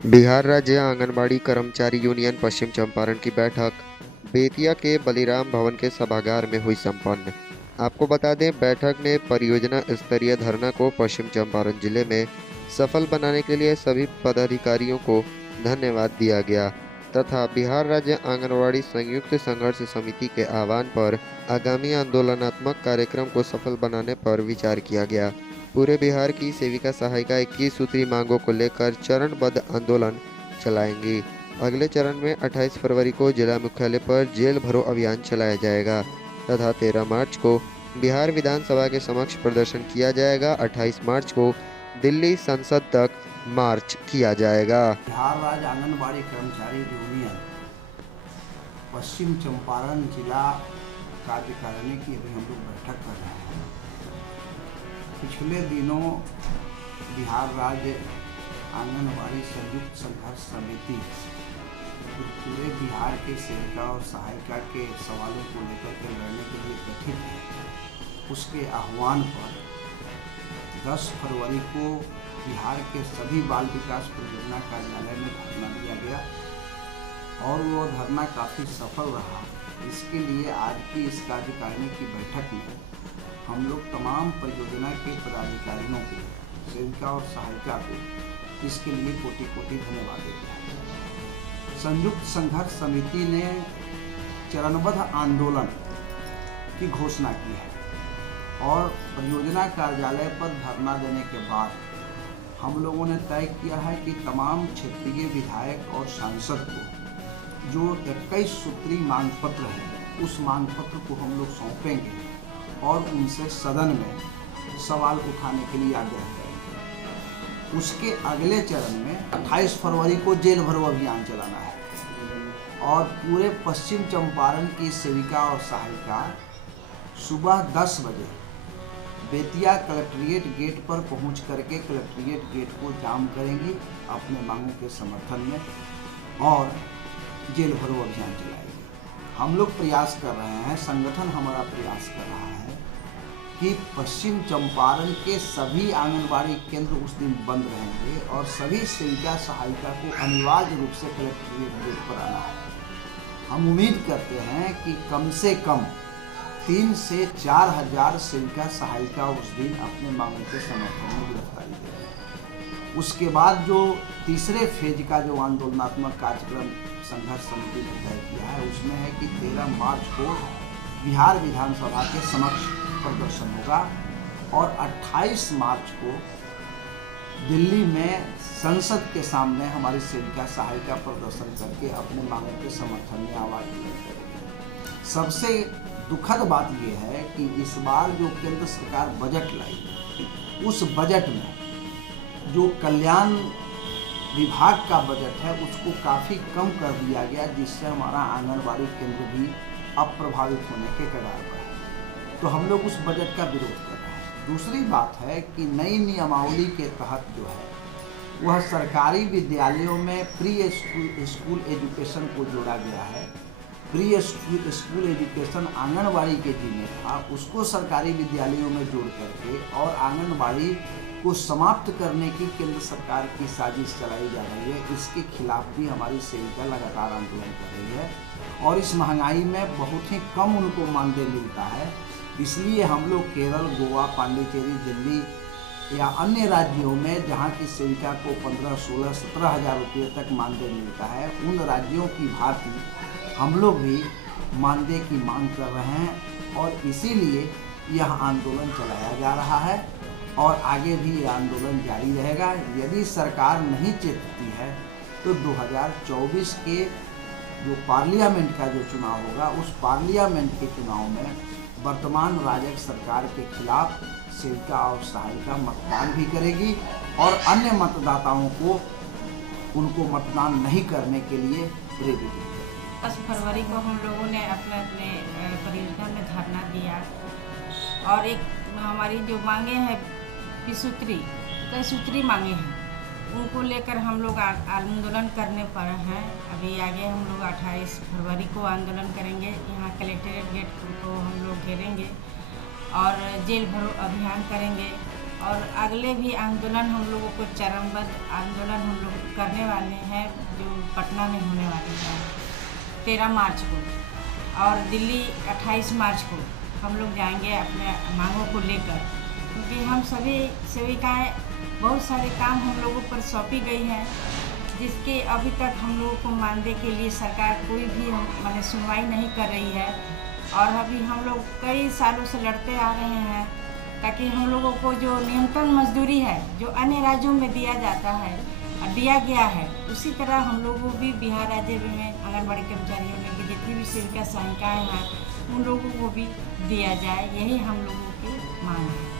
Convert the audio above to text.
बिहार राज्य आंगनबाड़ी कर्मचारी यूनियन पश्चिम चंपारण की बैठक बेतिया के बलिराम भवन के सभागार में हुई संपन्न। आपको बता दें, बैठक में परियोजना स्तरीय धरना को पश्चिम चंपारण जिले में सफल बनाने के लिए सभी पदाधिकारियों को धन्यवाद दिया गया तथा बिहार राज्य आंगनबाड़ी संयुक्त संघर्ष समिति के आह्वान पर आगामी आंदोलनात्मक कार्यक्रम को सफल बनाने पर विचार किया गया। पूरे बिहार की सेविका सहायिका 21 सूत्री मांगों को लेकर चरणबद्ध आंदोलन चलाएंगी। अगले चरण में 28 फरवरी को जिला मुख्यालय पर जेल भरो अभियान चलाया जाएगा तथा 13 मार्च को बिहार विधानसभा के समक्ष प्रदर्शन किया जाएगा। 28 मार्च को दिल्ली संसद तक मार्च किया जाएगा। बिहार राज्य आंगनबाड़ी कर्मचारी यूनियन पश्चिम चंपारण जिला कार्यकारिणी की अभी हम लोग बैठक कर रहे हैं। पिछले दिनों बिहार राज्य आंगनबाड़ी संयुक्त संघर्ष समिति पूरे बिहार के सेविका और सहायिका के सवालों को लेकर के लड़ने के लिए गठित है। उसके आह्वान पर 10 फरवरी को बिहार के सभी बाल विकास परियोजना कार्यालय में धरना दिया गया और वो धरना काफ़ी सफल रहा। इसके लिए आज की इस कार्यकारिणी की बैठक में हम लोग तमाम परियोजना के पदाधिकारियों को, सेविका और सहायिका को इसके लिए कोटि कोटि धन्यवाद देते हैं। संयुक्त संघर्ष समिति ने चरणबद्ध आंदोलन की घोषणा की है और परियोजना कार्यालय पर धरना देने के बाद हम लोगों ने तय किया है कि तमाम क्षेत्रीय विधायक और सांसद को जो 21 सूत्री मांग पत्र है उस मांग पत्र को हम लोग सौंपेंगे और उनसे सदन में सवाल उठाने के लिए आग्रह करेंगे। उसके अगले चरण में 28 फरवरी को जेल भरो अभियान चलाना है और पूरे पश्चिम चंपारण की सेविका और सहायिका सुबह 10 बजे बेतिया कलेक्ट्रेट गेट पर पहुंच करके कलेक्ट्रेट गेट को जाम करेंगी अपने मांगों के समर्थन में और जेल भरो अभियान चलाएंगे। हम लोग प्रयास कर रहे हैं, संगठन हमारा प्रयास कर रहा है कि पश्चिम चंपारण के सभी आंगनबाड़ी केंद्र उस दिन बंद रहेंगे और सभी सेविका सहायिका को अनिवार्य रूप से कलेक्ट्रेट गेट पर आना है। हम उम्मीद करते हैं कि कम से कम 3 से 4 हजार सेविका सहायिका उस दिन अपने मांगों के समर्थन में गिरफ्तारी देंगे। उसके बाद जो तीसरे फेज का जो आंदोलनात्मक कार्यक्रम संघर्ष समिति ने तय किया है उसमें है कि 13 मार्च को बिहार विधानसभा के समक्ष प्रदर्शन होगा और 28 मार्च को दिल्ली में संसद के सामने हमारी सेविका सहायिका प्रदर्शन करके अपने मांगों के समर्थन में आवाज बुलंद करेंगे। सबसे दुखद बात यह है कि इस बार जो केंद्र सरकार बजट लाई उस बजट में जो कल्याण विभाग का बजट है उसको काफ़ी कम कर दिया गया, जिससे हमारा आंगनबाड़ी केंद्र भी अप्रभावित होने के कगार पर है। तो हम लोग उस बजट का विरोध कर रहे हैं। दूसरी बात है कि नई नियमावली के तहत जो है वह सरकारी विद्यालयों में प्री स्कूल एजुकेशन को जोड़ा गया है। प्री स्कूल एजुकेशन आंगनबाड़ी के जिम्मे था, उसको सरकारी विद्यालयों में जोड़ करके और आंगनबाड़ी को समाप्त करने की केंद्र सरकार की साजिश चलाई जा रही है। इसके खिलाफ भी हमारी सेविका लगातार आंदोलन कर रही है और इस महंगाई में बहुत ही कम उनको मानदेय मिलता है। इसलिए हम लोग केरल, गोवा, पांडिचेरी, दिल्ली या अन्य राज्यों में जहां की सेविका को 15, 16, 17 हजार रुपये तक मानदेय मिलता है, उन राज्यों की भांति हम लोग भी मानदेय की मांग कर रहे हैं और इसीलिए यह आंदोलन चलाया जा रहा है और आगे भी ये आंदोलन जारी रहेगा। यदि सरकार नहीं चेतती है तो 2024 के जो पार्लियामेंट का जो चुनाव होगा उस पार्लियामेंट के चुनाव में वर्तमान राजग सरकार के खिलाफ सेविका और सहायिका मतदान भी करेगी और अन्य मतदाताओं को उनको मतदान नहीं करने के लिए प्रेरित करेगी। 10 फरवरी को हम लोगों ने अपने अपने परियोजना में धरना दिया और एक हमारी जो मांगे हैं कई सूत्री मांगे हैं उनको लेकर हम लोग आंदोलन करने पर हैं। अभी आगे हम लोग 28 फरवरी को आंदोलन करेंगे। यहाँ कलेक्ट्रेट गेट को हम लोग घेरेंगे और जेल भरो अभियान करेंगे और अगले भी आंदोलन हम लोगों को चरणबद्ध आंदोलन हम लोग करने वाले हैं, जो पटना में होने वाले हैं 13 मार्च को, और दिल्ली 28 मार्च को हम लोग जाएंगे अपने मांगों को लेकर, क्योंकि हम सभी सेविकाएँ बहुत सारे काम हम लोगों पर सौंपी गई हैं, जिसके अभी तक हम लोगों को मानदेय के लिए सरकार कोई भी माने सुनवाई नहीं कर रही है। और अभी हम लोग कई सालों से लड़ते आ रहे हैं ताकि हम लोगों को जो न्यूनतम मजदूरी है जो अन्य राज्यों में दिया जाता है दिया गया है, उसी तरह हम लोगों को भी बिहार राज्य में आंगनबाड़ी कर्मचारियों में भी जितनी भी सेविका सहायिकाएँ हैं उन लोगों को भी दिया जाए, यही हम लोगों की मांग है।